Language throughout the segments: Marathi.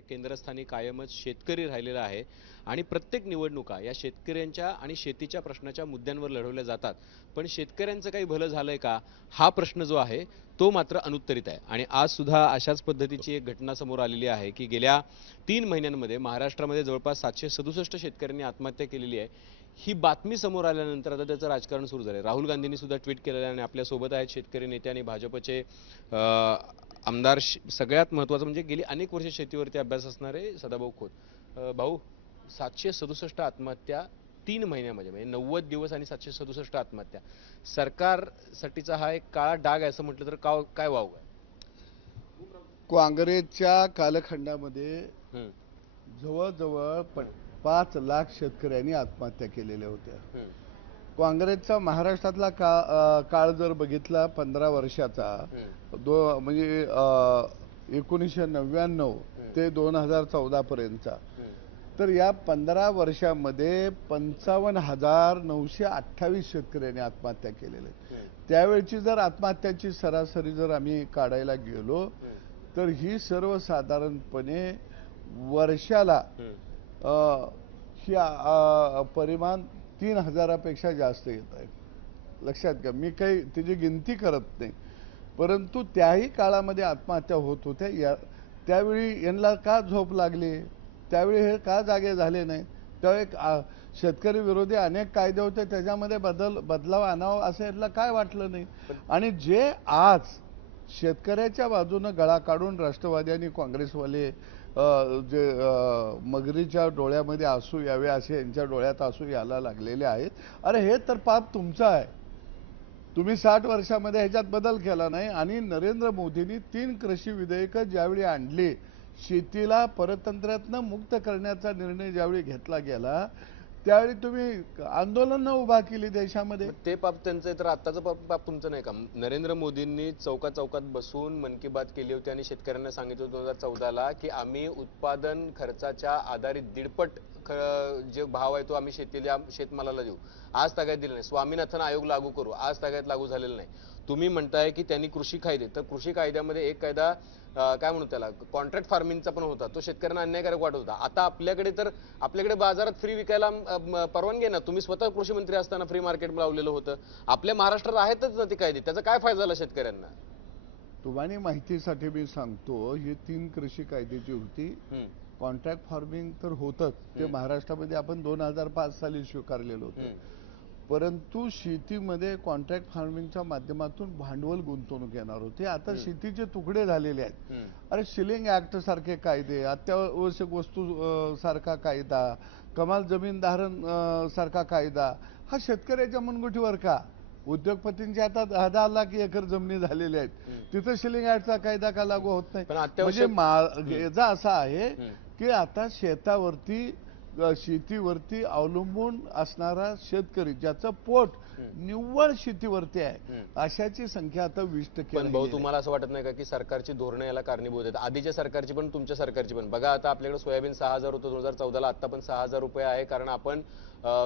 त्या केंद्रस्थानी कायमच शेतकरी राहिलेला आहे आणि प्रत्येक निवडणुका या शेतकऱ्यांच्या आणि शेतीच्या प्रश्नाच्या मुद्द्यांवर लढवल्या जातात. पण शेतकऱ्यांचं काही भलं झालंय का हा प्रश्न जो आहे तो मात्र अनुत्तरित आहे. आणि आज सुद्धा अशाच पद्धतीची एक घटना समोर आलेली आहे की गेल्या 3 महिन्यांमध्ये महाराष्ट्रामध्ये जवळपास 767 शेतकऱ्यांनी आत्महत्या केलेली आहे. ही बातमी समोर आल्यानंतर आता त्याचं राजकारण सुरू झालंय. राहुल गांधींनी सुद्धा ट्विट केलेलं आहे आणि आपल्या सोबत आहेत शेतकरी नेते आणि भाजपचे आमदार. सगळ्यात महत्त्वाचं म्हणजे गेली अनेक वर्षे शेतीवरती अभ्यास असणारे सदाभाऊ खोत. भाऊ, 767 आत्महत्या 3 महिन्यामध्ये, म्हणजे 90 दिवस आणि 767 आत्महत्या. सरकारसाठीचा हा एक काळा डाग आहे असं म्हटलं तर काय वावग आहे? काँग्रेसच्या कालखंडामध्ये जवळजवळ 5 लाख शेतकऱ्यांनी आत्महत्या केलेल्या होत्या. काँग्रेसचा महाराष्ट्रातला काळ जर बघितला 15 वर्षाचा, म्हणजे 1999 ते 2014 पर्यंतचा, तर या 15 वर्षामध्ये 55,928 शेतकऱ्यांनी आत्महत्या केलेल्या. त्यावेळची जर आत्महत्याची सरासरी जर आम्ही काढायला गेलो तर ही सर्वसाधारणपणे वर्षाला ही परिमाण 3,000पेक्षा जास्त येत आहे. लक्षात घ्या, मी काही त्याची गिनती करत नाही, परंतु त्याही काळामध्ये आत्महत्या होत होत्या. त्यावेळी यांना का झोप लागली, त्यावेळी हे का जागे झाले नाही? त्यावेळी शेतकरी विरोधी अनेक कायदे होते, त्याच्यामध्ये बदलाव आणावा असं यांना काय वाटलं नाही? आणि जे आज शेतकऱ्याच्या बाजूनं गळा काढून राष्ट्रवादी आणि काँग्रेसवाले जे मगरीच्या डोळ्यामध्ये आसू यावे असे यांच्या डोळ्यात आसू यायला लागलेले आहेत. अरे हे तर पाप तुमचं आहे. तुम्ही 60 वर्षामध्ये ह्याच्यात बदल केला नाही. आणि नरेंद्र मोदींनी 3 कृषी विधेयकं ज्यावेळी आणली, शेतीला परतंत्रातनं मुक्त करण्याचा निर्णय ज्यावेळी घेतला गेला, त्यावेळी तुम्ही आंदोलन उभा केली देशामध्ये. ते पाप त्यांचं तर आत्ताचं पाप तुमचं नाही का? नरेंद्र मोदींनी चौकात बसून मन की बात केली होती आणि शेतकऱ्यांना सांगितलं 2014ला की आम्ही उत्पादन खर्चाच्या आधारित 1.5 जे भाव आहे तो आम्ही शेतमालाला देऊ. आज तागायत दिलं नाही. स्वामीनाथन आयोग लागू करू, आज तागायत लागू झालेलं नाही. तुम्ही म्हणताय की त्यांनी कृषी कायदे, तर कृषी कायद्यामध्ये एक कायदा काय म्हणू त्याला, कॉन्ट्रॅक्ट फार्मिंगचा पण होता, तो शेतकऱ्यांना अन्यायकारक वाटत होता. आता आपल्याकडे बाजारात फ्री विकायला परवानगी आहे ना. तुम्ही स्वतः कृषी मंत्री असताना फ्री मार्केट लावलेलं होतं. आपल्या महाराष्ट्रात आहेतच ना ते कायदे. त्याचा काय फायदा झाला शेतकऱ्यांना? तुम्हाला माहितीसाठी मी सांगतो, ही 3 कृषी कायद्याची होती. कॉन्ट्रॅक्ट फार्मिंग तर होतच, ते महाराष्ट्रामध्ये आपण 2005 साली स्वीकारलेलं होतं. परंतु शेतीमध्ये कॉन्ट्रॅक्ट फार्मिंगच्या माध्यमातून भांडवल गुंतवणूक येणार होते. आता शेतीचे तुकडे झालेले आहेत. अरे सिलिंग ऍक्ट सारखे कायदे, अत्यावश्यक वस्तू सारखा कायदा, कमाल जमीन धारण सारखा कायदा, हा शेतकऱ्याच्या मनगुटीवर का? उद्योगपतींच्या हातात 10 लाख एकर जमिनी झालेल्या आहेत, तिथं सिलिंग ऍक्टचा कायदा का लागू होत नाही? म्हणजे याचा असा आहे की आता शेतीवरती अवलंबून असणारा शेतकरी, ज्याचं पोट निव्वळ शेतीवरती आहे, अशाची संख्या आता 20% पण भाऊ, तुम्हाला असं वाटत नाही का की सरकारची धोरणं याला कारणीभूत आहेत? आधीच्या सरकारची पण तुमच्या सरकारची पण. बघा, आता आपल्याकडे सोयाबीन 6,000 होतं 2014ला, आता पण 6,000 रुपये आहे. कारण आपण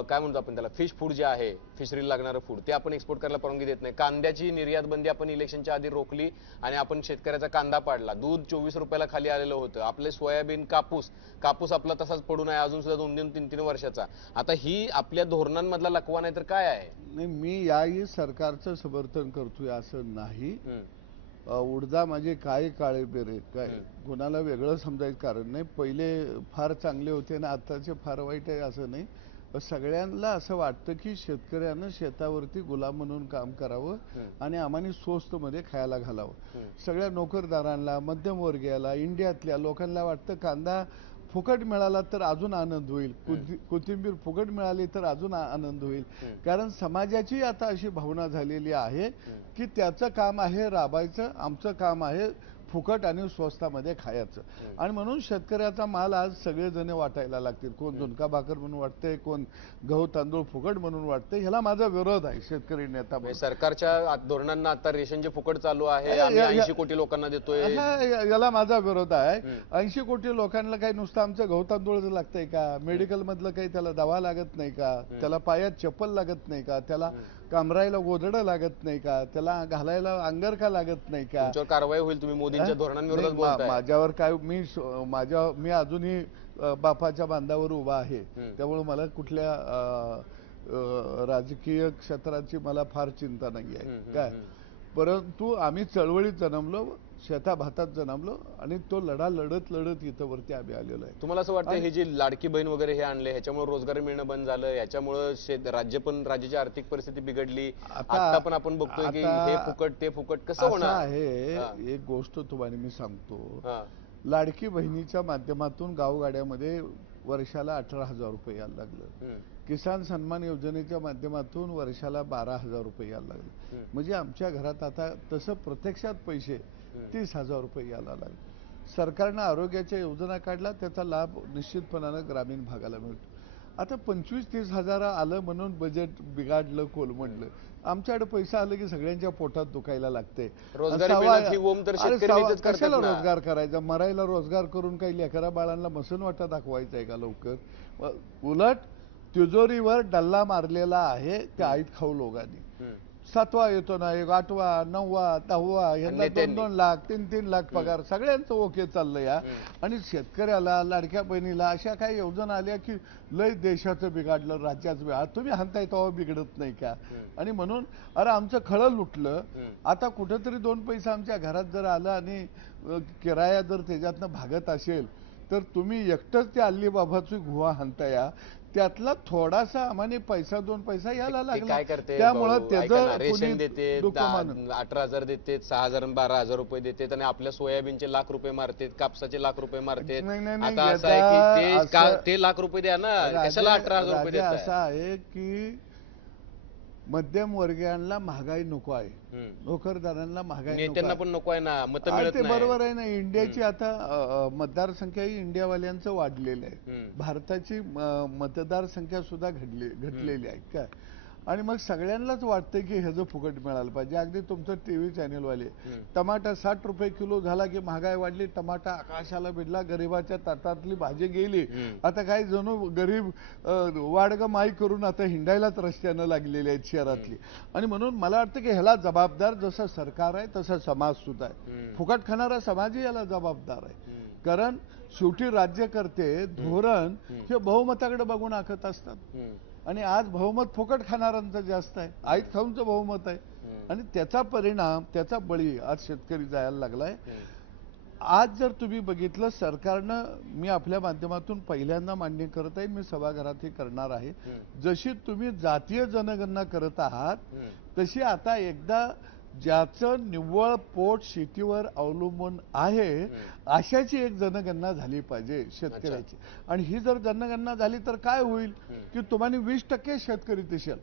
काय म्हणतो आपण त्याला, फिश फूड जे आहे, फिशरीला लागणारं फूड, ते आपण एक्सपोर्ट करायला परवानगी देत नाही. कांद्याची निर्यात बंदी आपण इलेक्शनच्या आधी रोखली आणि आपण शेतकऱ्याचा कांदा पाडला. दूध 24 रुपयाला खाली आलेलं होतं. आपले सोयाबीन, कापूस आपला तसाच पडून आहे अजून सुद्धा 2-3 वर्षाचा. आता ही आपल्या धोरणांमधला लकवा नाही तर काय आहे? नाही, मी याही सरकारचं समर्थन करतोय असं नाही. उडदा माझे काय काळे बेरे, काय कोणाला वेगळं समजायचं कारण नाही. पहिले फार चांगले होते ना आताचे फार वाईट आहे असं नाही. सगळ्यांना असं वाटतं की शेतकऱ्यानं शेतावरती गुलाम म्हणून काम करावं आणि आम्हाला स्वस्त मध्ये खायला घालावं. सगळ्या नोकरदारांना, मध्यमवर्गीयाला, इंडियातल्या लोकांना वाटतं कांदा फुकट मिळाला तर अजून आनंद होईल, कोथिंबीर फुकट मिळाली तर अजून आनंद होईल. कारण समाजाची आता अशी भावना झालेली आहे की त्याचं काम आहे राबायचं, आमचं काम आहे फुकट आणि स्वस्तामध्ये खायचं. आणि म्हणून शेतकऱ्याचा माल आज सगळेजण वाटायला लागतील. कोण झुणका भाकर म्हणून वाटतंय, कोण गहू तांदूळ फुकट म्हणून वाटतंय. ह्याला माझा विरोध आहे शेतकरी नेता. सरकारच्या धोरणांना आता रेशन जे फुकट चालू आहे, 80 कोटी लोकांना देतोय, याला माझा विरोध आहे. 80 कोटी लोकांना काही नुसतं आमचं गहू तांदूळ लागतंय का? मेडिकल मधलं काही त्याला दवा लागत नाही का? त्याला पायात चप्पल लागत नाही का? त्याला कामरायला गोधडं लागत नाही का, त्याला घालायला अंगरखा लागत नाही का? तुमच्यावर कारवाई होईल, तुम्ही मोदींच्या हा? धोरणांविरोधात नाही, बोलताय. माझ्यावर काय, मी अजूनही बापाच्या बांधावर उभा आहे. त्यामुळे मला कुठल्या राजकीय क्षेत्राची मला फार चिंता नाही आहे काय. परंतु आम्ही चळवळीत जन्मलो, शेताभातात जन्मलो आणि तो लढा लढत लढत इथं वरती आम्ही आलेलो आहे. तुम्हाला असं वाटतं हे जी लाडकी बहीण वगैरे हे आणले ह्याच्यामुळे रोजगार मिळणं बंद झालं, ह्याच्यामुळे राज्याची आर्थिक परिस्थिती बिघडली, आता पण आपण बघतोय की हे फुकट ते फुकट, कसं असं होणार आहे? एक गोष्ट तुम्हाला मी सांगतो. हा. लाडकी बहिणीच्या माध्यमातून गावगाड्यामध्ये वर्षाला 18,000 रुपये यायला लागलं. किसान सन्मान योजनेच्या माध्यमातून वर्षाला 12,000 रुपये यायला लागले. म्हणजे आमच्या घरात आता तसं प्रत्यक्षात पैसे 30,000 रुपये यायला लागले. सरकारनं आरोग्याच्या योजना काढला, त्याचा लाभ निश्चितपणानं ग्रामीण भागाला मिळतो. आता 25-30 हजार आलं म्हणून बजेट बिघाडलं, कोलमडलं. आमच्याकडे पैसा आलं की सगळ्यांच्या पोटात दुखायला लागते. कशाला रोजगार करायचा? मरायला रोजगार करून काही लेकरा बाळांना मसनवाटा दाखवायचा आहे का लवकर? उलट तिजोरीवर डल्ला मारलेला आहे त्या आईत खाऊ लोकांनी. 7वा येतो ना, 8वा 9वा 10वा यांना 2-2 लाख 3-3 लाख पगार, सगळ्यांचं ओके चाललं या. आणि शेतकऱ्याला, लाडक्या बहिणीला अशा काही योजना आल्या की लय देशाचं बिघाडलं, राज्याचं बिघाडलं. तुम्ही हाणताय तेव्हा बिघडत नाही का? आणि म्हणून अरे आमचं खळं लुटलं. आता कुठंतरी 2 पैसा आमच्या घरात जर आला आणि किराया जर त्याच्यातनं भागत असेल तर तुम्ही एकटंच ते अल्लीबाबाची गुहा हाणताय. त्यातला थोडासा आम्हाला पैसा 2 पैसा यायला लागला. काय करते, त्यामुळं त्याचं रेशन देते, 18,000 देते, 6,000 12,000 रुपये देते आणि आपल्या सोयाबीनचे लाख रुपये मारते, कापसाचे लाख रुपये मारते. आता असं आहे की ते लाख रुपये द्या ना, कशाला 18,000 रुपये देताय? असं आहे की मध्यम वर्गीयांना महागाई नको आहे, नोकरदारांना महागाई नको, नेत्यांना पण नको आहे ना, मत मिळत ते नाही. बरोबर आहे ना. इंडियाची आता मतदार संख्या ही इंडियावाल्यांचं वाढलेलं आहे. भारताची मतदार संख्या सुद्धा घटलेली आहे काय. आणि मग सगळ्यांनाच वाटतं की ह्याचं फुकट मिळालं पाहिजे. अगदी तुमचं टीव्ही चॅनेलवाले, टमाटा 60 रुपये किलो झाला की महागाई वाढली, टमाटा आकाशाला भिडला, गरीबाच्या ताटातली भाजी गेली. आता काही जणू गरीब वाडग माई करून आता हिंडायलाच रस्त्यानं लागलेले आहेत शहरातली. आणि म्हणून मला वाटतं की ह्याला जबाबदार जसं सरकार आहे तसं समाज सुद्धा आहे. फुकट खाणारा समाजही याला जबाबदार आहे. कारण शेवटी राज्यकर्ते धोरण हे बहुमताकडे बघून आखत असतात. आणि आज बहुमत फुकट खाणाऱ्यांचं जास्त आहे, आईत खाऊनचं बहुमत आहे. आणि त्याचा परिणाम, त्याचा बळी आज शेतकरी जायला लागलाय. आज जर तुम्ही बघितलं, सरकारनं, मी आपल्या माध्यमातून पहिल्यांदा मान्य करत आहे, मी सभागृहातही करणार आहे, जशी तुम्ही जातीय जनगणना करत आहात तशी आता एकदा ज्याचं निव्वळ पोट शेतीवर अवलंबून आहे अशाची एक जनगणना झाली पाहिजे शेतकऱ्याची. आणि ही जर जनगणना झाली तर काय होईल की तुम्हाला 20% शेतकरी दिसेल.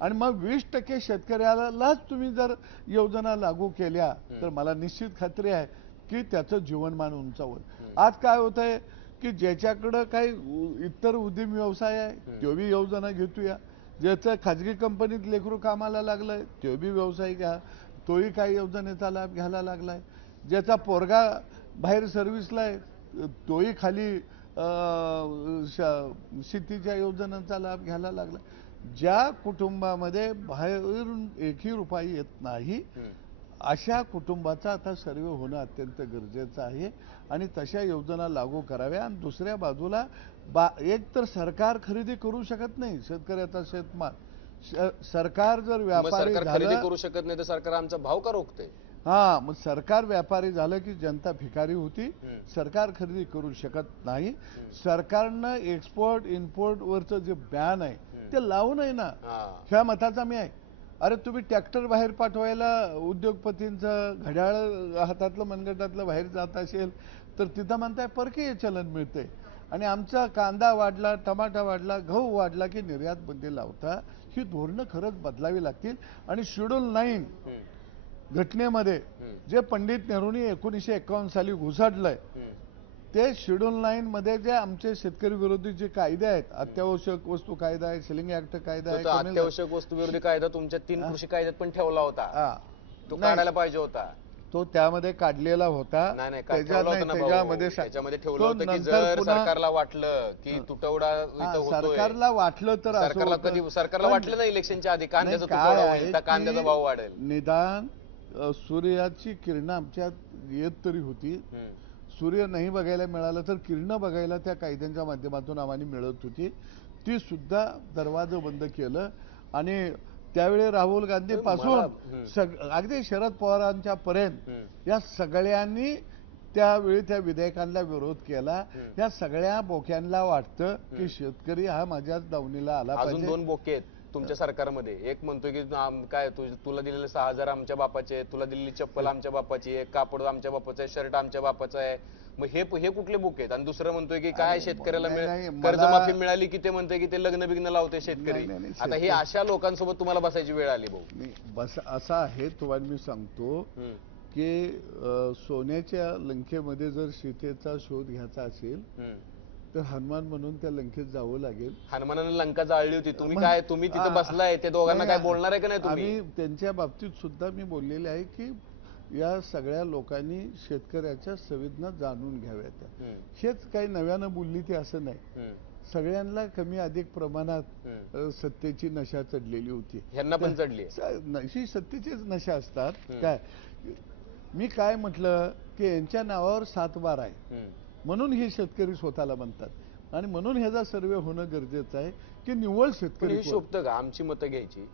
आणि मग 20% शेतकऱ्यालाच तुम्ही जर योजना लागू केल्या तर मला निश्चित खात्री आहे की त्याचं जीवनमान उंचावेल. आज काय होत आहे की ज्याच्याकडं काही इतर उद्यम व्यवसाय आहे तो बी योजना घेतोया, ज्याचं खाजगी कंपनीत लेकरू कामाला लागलंय तो बी व्यवसाय घ्या, तोही काही योजनेचा लाभ घ्यायला लागलाय. ज्याचा पोरगा बाहेर सर्व्हिसला आहे तोही खाली शेतीच्या योजनांचा लाभ घ्यायला लागला. ज्या कुटुंबामध्ये बाहेरून एकही रुपया येत नाही अशा कुटुंबाचा आता सर्वे होणं अत्यंत गरजेचं आहे. आणि तशा योजना लागू कराव्या. आणि दुसऱ्या बाजूला एक तर सरकार खरेदी करू शकत नाही शेतकऱ्याचा शेतमाल. सरकार जर व्यापारी खरेदी करू शकत नाही तर सरकार आमचा भाव का रोखते? हा, मग सरकार व्यापारी झालं की जनता भिकारी होती. सरकार खरेदी करू शकत नाही. सरकारनं एक्सपोर्ट इम्पोर्ट वरचं जे बॅन आहे ते लावू नये ना, ह्या मताचा मी आहे. अरे तुम्ही ट्रॅक्टर बाहेर पाठवायला उद्योगपतींचं घड्याळ हातातलं मनगटातलं बाहेर जात असेल तर तिथं म्हणताय परकीय चलन मिळते. आणि आमचा कांदा वाढला, टमाटा वाढला, गहू वाढला की निर्यात बंदी लावता. ही धोरणं खरंच बदलावी लागतील. आणि शेड्यूल 9 घटनेमध्ये जे पंडित नेहरूंनी 1951 साली घुसडलंय ते शेड्यूल 9 मध्ये जे आमचे शेतकरी विरोधी जे कायदे आहेत, अत्यावश्यक वस्तू कायदा आहे, सेलिंग ऍक्ट कायदा आहे, अत्यावश्यक वस्तू विरोधी कायदा तुमच्या 3 कृषी कायद्यात पण ठेवला होता, तो काढायला पाहिजे होता. तो त्यामध्ये काढलेला होता. नाही नाही काय त्याच्यात ठेवलं नाही, होतं ना भाऊ, त्याच्यामध्ये त्याच्यामध्ये ठेवलं तो होतं की नंतर जर पुन्हा- सरकारला वाटलं की तुटवडा हा, इथं होतोय, सरकारला वाटलं तर असं सरकारला होतं. कधी सरकारला पण वाटलं ना इलेक्शनच्या आधी कांद्याचा नाही, तुटवडा काय होईल आहे तर कांद्याचा की भाव वाढेल. निदान सूर्याची किरणं आमच्यात येत तरी होती. सूर्य नाही बघायला मिळालं तर किरणं बघायला त्या कायद्यांच्या माध्यमातून आम्हाला मिळत होती. ती सुद्धा दरवाजं बंद केलं आणि त्यावेळी राहुल गांधी पासून अगदी शरद पवारांच्या पर्यंत या सगळ्यांनी त्यावेळी त्या विधेयकांना विरोध केला. या सगळ्या बोक्यांना वाटतं की शेतकरी हा माझ्याच दावणीला आला अजून पाहिजे. 2 बोके आहेत तुमच्या सरकारमध्ये. एक म्हणतोय की काय तुला दिलेले 6,000 आमच्या बापाचे आहे, तुला दिलेली चप्पल आमच्या बापाची आहे, कापड आमच्या बापाचं आहे, शर्ट आमच्या बापाचं आहे. मग हे कुठले बुक आहेत? आणि दुसरं म्हणतोय की काय शेतकऱ्याला नाही, कर्जमाफी मिळाली की ते म्हणतोय की ते लग्न बिग्न लावते शेतकरी. नाही, आता हे अशा लोकांसोबत तुम्हाला बसायची वेळ आली भाऊ. नाही, बस असं आहे. तुम्हाला मी सांगतो की सोन्याच्या लंकेमध्ये जर सीतेचा शोध घ्यायचा असेल तर हनुमान म्हणून त्या लंकेत जावं लागेल. हनुमानानं लंका जाळली होती. तुम्ही तिथे बसलाय, ते दोघांना काय बोलणार आहे का नाही तुम्ही? आम्ही त्यांच्या बाबतीत सुद्धा मी बोललेले आहे की या सगळ्या लोकांनी शेतकऱ्याच्या संवेदना जाणून घ्याव्यात. हेच काही नव्यानं बोलली ते असं नाही. सगळ्यांना कमी अधिक प्रमाणात सत्तेची नशा चढलेली होती. ह्यांना पण चढली. ही सत्तेचीच नशा असतात. काय मी काय म्हटलं की यांच्या नावावर 7 बार आहे म्हणून हे शेतकरी स्वतःला म्हणतात आणि म्हणून ह्याचा सर्वे होणं गरजेचं आहे की निव्वळ शेतकरी हे शोभतं का आमची मतं घ्यायची?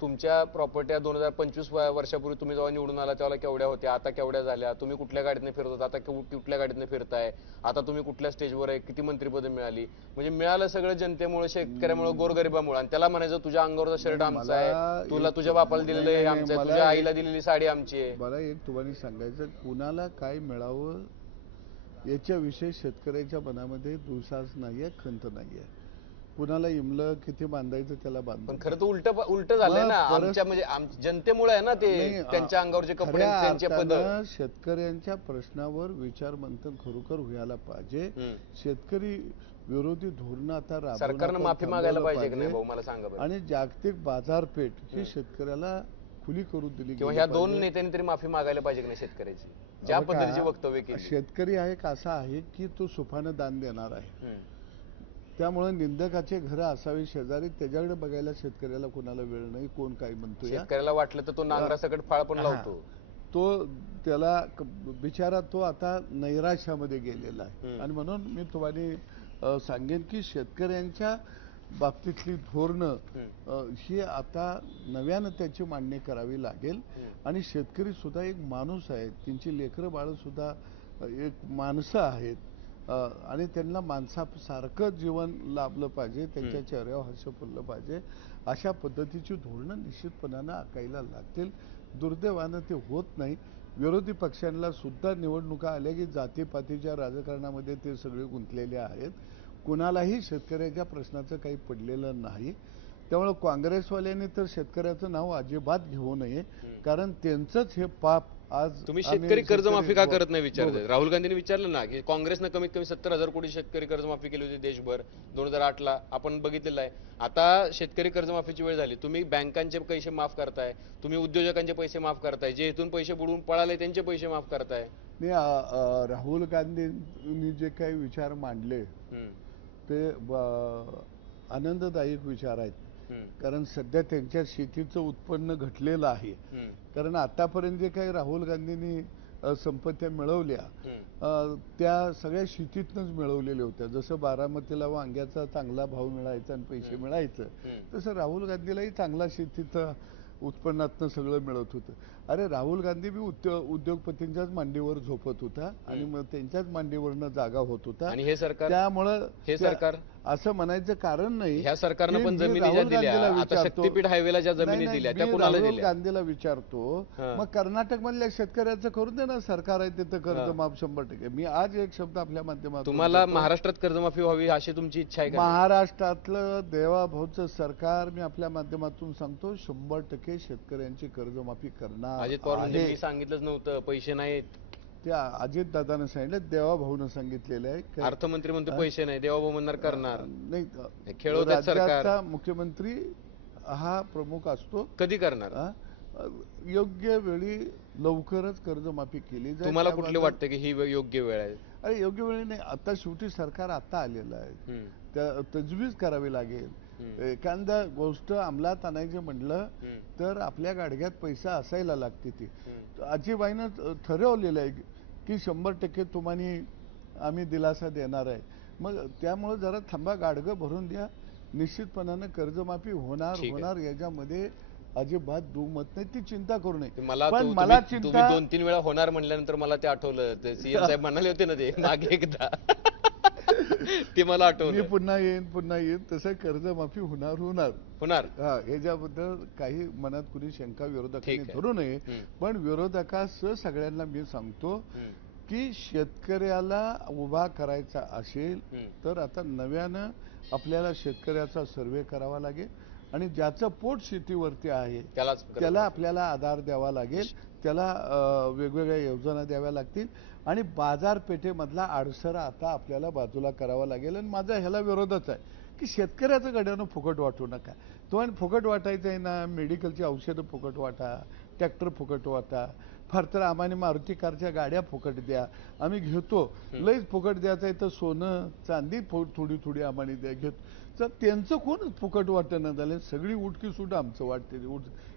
तुमच्या प्रॉपर्ट्या 2025 वर्षापूर्वी तुम्ही जेव्हा निवडून आला तेव्हा केवढ्या होत्या, आता केवढ्या झाल्या? तुम्ही कुठल्या गाडीने फिरत होता, आता कुठल्या गाडीने फिरताय? आता तुम्ही कुठल्या स्टेजवर आहे? किती मंत्रिपदं मिळाली? म्हणजे मिळालं सगळं जनतेमुळे, शेतकऱ्यामुळे, गोरगरिबामुळे. आणि त्याला म्हणायचं तुझ्या अंगावरचा शर्ट आमचा आहे, तुला तुझ्या बापाला दिलेलं आहे आमचं आहे, तुझ्या आईला दिलेली साडी आमची आहे. मला एक तुम्हाला सांगायचं, कुणाला काय मिळावं याच्याविषयी शेतकऱ्याच्या मनामध्ये दुसास नाहीये, खंत नाहीये. कुणाला इमलं किती बांधायचं त्याला बांध. पण खरं तर उलट झालंय ना. आमच्या म्हणजे जनतेमुळे आहे ना ते. त्यांच्या अंगावरचे कपडे, त्यांचे पद. शेतकऱ्यांच्या प्रश्नावर विचार मंथन खरोखर व्हायला पाहिजे. शेतकरी विरोधी धोरण आता सरकारनं माफी मागायला पाहिजे की नाही भाऊ, मला सांगा बरं. आणि जागतिक बाजारपेठ ही शेतकऱ्याला खुली करून दिली किंवा ह्या 2 नेत्यांनी तरी माफी मागायला पाहिजे की नाही शेतकऱ्याची, ज्या पद्धतीची वक्तव्य केली. शेतकरी हा एक असा आहे की तो सुफानं दान देणार आहे. त्यामुळे निंदकाचे घर असावे शेजारी, त्याच्याकडे बघायला शेतकऱ्याला कोणाला वेळ नाही. कोण काय म्हणतो, शेतकऱ्याला वाटलं तर तो नांगरासकट फाळ पण लावतो. तो त्याला बिचारा तो आता नैराश्यामध्ये गेलेला आहे. आणि म्हणून मी तुम्हाला सांगेन की शेतकऱ्यांच्या बाबतीतली धोरणं ही आता नव्यानं त्याची मांडणी करावी लागेल. आणि शेतकरी सुद्धा एक माणूस आहे, त्यांची लेकरं बाळ सुद्धा एक माणसं आहेत आणि त्यांना माणसासारखं जीवन लाभलं पाहिजे, त्यांच्या चेहऱ्यावर हास्य फुललं पाहिजे. अशा पद्धतीची धोरणं निश्चितपणानं आखायला लागतील. दुर्दैवानं ते होत नाही. विरोधी पक्षांना सुद्धा निवडणुका आल्या की जातीपातीच्या राजकारणामध्ये ते सगळे गुंतलेले आहेत. कुणालाही शेतकऱ्याच्या प्रश्नाचं काही पडलेलं नाही. त्यामुळे काँग्रेसवाल्यांनी तर शेतकऱ्याचं नाव अजिबात घेऊ नये, कारण त्यांचंच हे पाप. आज तुम्ही शेतकरी कर्जमाफी का करत नाही विचारते? राहुल गांधींनी विचारलं ना की काँग्रेसनं कमीत कमी 70,000 कोटी शेतकरी कर्जमाफी केली होती देशभर 2008ला. आपण बघितलेलं आहे. आता शेतकरी कर्जमाफीची वेळ झाली. तुम्ही बँकांचे पैसे माफ करताय, तुम्ही उद्योजकांचे पैसे माफ करताय, जे इथून पैसे बुडवून पळाले त्यांचे पैसे माफ करताय. राहुल गांधींनी जे काही विचार मांडले ते आनंददायक विचार आहेत. कारण सध्या त्यांच्या शेतीचं उत्पन्न घटलेलं आहे. कारण आतापर्यंत जे काही राहुल गांधींनी संपत्त्या मिळवल्या त्या सगळ्या शेतीतनंच मिळवलेल्या होत्या. जसं बारामतीला वांग्याचा चांगला भाव मिळायचा आणि पैसे मिळायचं, तसं राहुल गांधीलाही चांगला शेतीचं उत्पन्नातनं सगळं मिळत होतं. अरे राहुल गांधी बी उद्योगपतींच्याच मांडीवर झोपत होता आणि मग त्यांच्याच मांडीवरनं जागा होत होता. आणि हे सरकार, त्यामुळं हे सरकार असं म्हणायचं कारण नाही. ह्या सरकारनं पण जमिनी ज्या दिल्या, आता शक्तीपीठ हायवेला ज्या जमिनी दिल्या त्या कुणाला दिल्या? राहुल गांधीला विचारतो, मग कर्नाटक मधल्या शेतकऱ्याचं करून दे ना, सरकार आहे तिथं कर्जमाफ 100%. मी आज एक शब्द आपल्या माध्यमातून, तुम्हाला महाराष्ट्रात कर्जमाफी व्हावी अशी तुमची इच्छा आहे का? महाराष्ट्रातलं देवाभाऊचं सरकार मी आपल्या माध्यमातून सांगतो 100% शेतकऱ्यांची कर्जमाफी करणार. अजित पवार म्हणजे मी सांगितलंच नव्हतं, पैसे नाहीत. त्या अजित दादानं सांगितलं, देवाभाऊनं सांगितलेलं आहे. अर्थमंत्री म्हणतो पैसे नाही, देवाभाऊ म्हणणार करणार नाही. खेळवतात सरकार. राज्याचा मुख्यमंत्री हा प्रमुख असतो. कधी करणार? योग्य वेळी लवकरच कर्जमाफी केली जाईल. तुम्हाला कुठले त्याबद्दल- वाटतं की ही योग्य वेळ आहे? अरे योग्य वेळी नाही, आता शेवटी सरकार आता आलेलं आहे, हम्म, त्या तजवीज करावी लागेल. हम्म, एखादा गोष्ट अंमलात आणायची म्हटलं हम्म, तर आपल्या गाडग्यात पैसा असायला लागते. ती हम्म. आजीबाईनं ठरवलेलं आहे की 100% तुम्हाला आम्ही दिलासा देणार आहे. मग त्यामुळे जरा थांबा, गाडगं भरून द्या, निश्चितपणानं कर्जमाफी होणार ठीक आहे. होणार, याच्यामध्ये अजिबात दुमत नाही, ती चिंता करू नये. ते मला पण तो- मला तुम्ही चिंता 2-3 वेळा होणार म्हणल्यानंतर मला ते आठवलं, ते सीएम साहेब म्हणाले होते ना ते मागे एकदा. ते मला मी आठवलं. पुन्हा येईन तसं कर्जमाफी होणार. होणार. हा, ह्याच्याबद्दल काही मनात कुणी शंका विरोधकांनी ठीक आहे. धरू नये. हम्म, पण विरोधकासह सगळ्यांना मी सांगतो हम्म, की शेतकऱ्याला उभा करायचा असेल हम्म. तर आता नव्यानं आपल्याला शेतकऱ्याचा सर्वे करावा लागेल आणि ज्याचं पोट शेतीवरती आहे त्यालाच त्याला आपल्याला आधार द्यावा लागेल, त्याला वेगवेगळ्या योजना द्याव्या लागतील आणि बाजारपेठेमधला अडसरा आता आपल्याला बाजूला करावा लागेल. आणि माझा ह्याला विरोधच आहे की शेतकऱ्याचं गड्यानं फुकट वाटू नका. तुम्हाला फुकट वाटायचं आहे ना, मेडिकलची औषधं फुकट वाटा, ट्रॅक्टर फुकट वाटा, फार तर आम्हाला मारुती कारच्या गाड्या फुकट द्या, आम्ही घेतो. लईच फुकट द्यायचं आहे तर सोनं चांदी थोडी थोडी आम्हाला द्या, घेतो. तर त्यांचं कोण फुकट वाटणं झालं, सगळी उठकी सूट आमचं वाटते.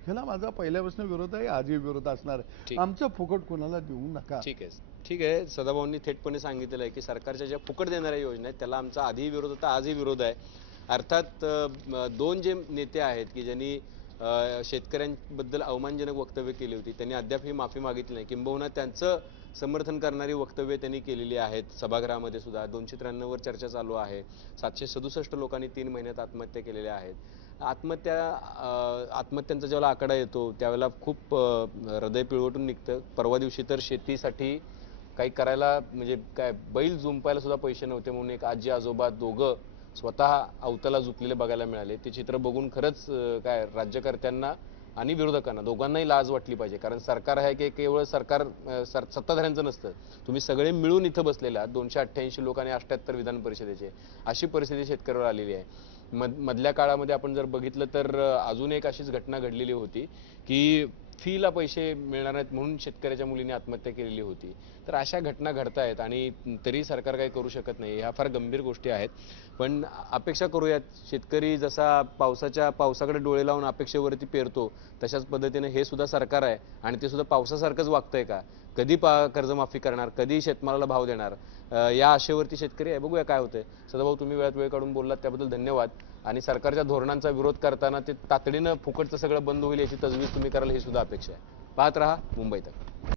ह्याला माझा पहिल्यापासून विरोध आहे, आजही विरोध असणार आहे. ठीक. आमचं फुकट कोणाला देऊ नका. ठीक आहे. ठीक आहे, सदाभाऊंनी थेटपणे सांगितलेलं आहे की सरकारच्या ज्या फुकट देणाऱ्या योजना आहेत त्याला आमचा आधीही विरोध होता, आजही विरोध आहे. अर्थात दोन जे नेते आहेत की ज्यांनी शेतकऱ्यांबद्दल अवमानजनक वक्तव्य केली होती, त्यांनी अद्याप ही माफी मागितली नाही. किंबहुना त्यांचं समर्थन करणारी वक्तव्य त्यांनी केलेली आहेत. सभागृहामध्ये सुद्धा 293 वर चर्चा चालू आहे. 767 लोकांनी 3 महिन्यात आत्महत्या केलेल्या आहेत. आत्महत्यांचा जेव्हा आकडा येतो त्यावेळेला खूप हृदय पिळवटून निघतं. परवा दिवशी तर शेतीसाठी काही करायला म्हणजे काय बैल जुंपायला सुद्धा पैसे नव्हते म्हणून एक आजी आजोबा दोघं स्वतः अवताला झुकलेले बघायला मिळाले. ते चित्र बघून खरंच काय राज्यकर्त्यांना आणि विरोधकांना दोघांनाही लाज वाटली पाहिजे. कारण सरकार आहे की केवळ सरकार सत्ताधाऱ्यांचं नसतं, तुम्ही सगळे मिळून इथं बसलेले आहात. 288 लोक आणि 78 विधान परिषदेचे. अशी परिस्थिती शेतकऱ्यावर आलेली आहे. मधल्या काळामध्ये आपण जर बघितलं तर अजून एक अशीच घटना घडलेली होती की फीला पैसे मिळणार नाहीत म्हणून शेतकऱ्याच्या मुलीने आत्महत्या केलेली होती. तर अशा घटना घडतायत आणि तरी सरकार काही करू शकत नाही. ह्या फार गंभीर गोष्टी आहेत. पण अपेक्षा करूयात, शेतकरी जसा पावसाकडे डोळे लावून अपेक्षेवरती पेरतो तशाच पद्धतीने हे सुद्धा सरकार आहे आणि ते सुद्धा पावसासारखंच वागतंय का? कधी कर्जमाफी करणार, कधी शेतमालाला भाव देणार, या आशेवरती शेतकरी आहे. बघूया काय होतंय. सदाभाऊ, तुम्ही वेळात वेळ काढून बोललात त्याबद्दल धन्यवाद. आणि सरकारच्या धोरणांचा विरोध करताना ते तातडीनं फुकटचं सगळं बंद होईल याची तजवीज तुम्ही कराल ही सुद्धा अपेक्षा आहे. पाहत रहा मुंबई तक.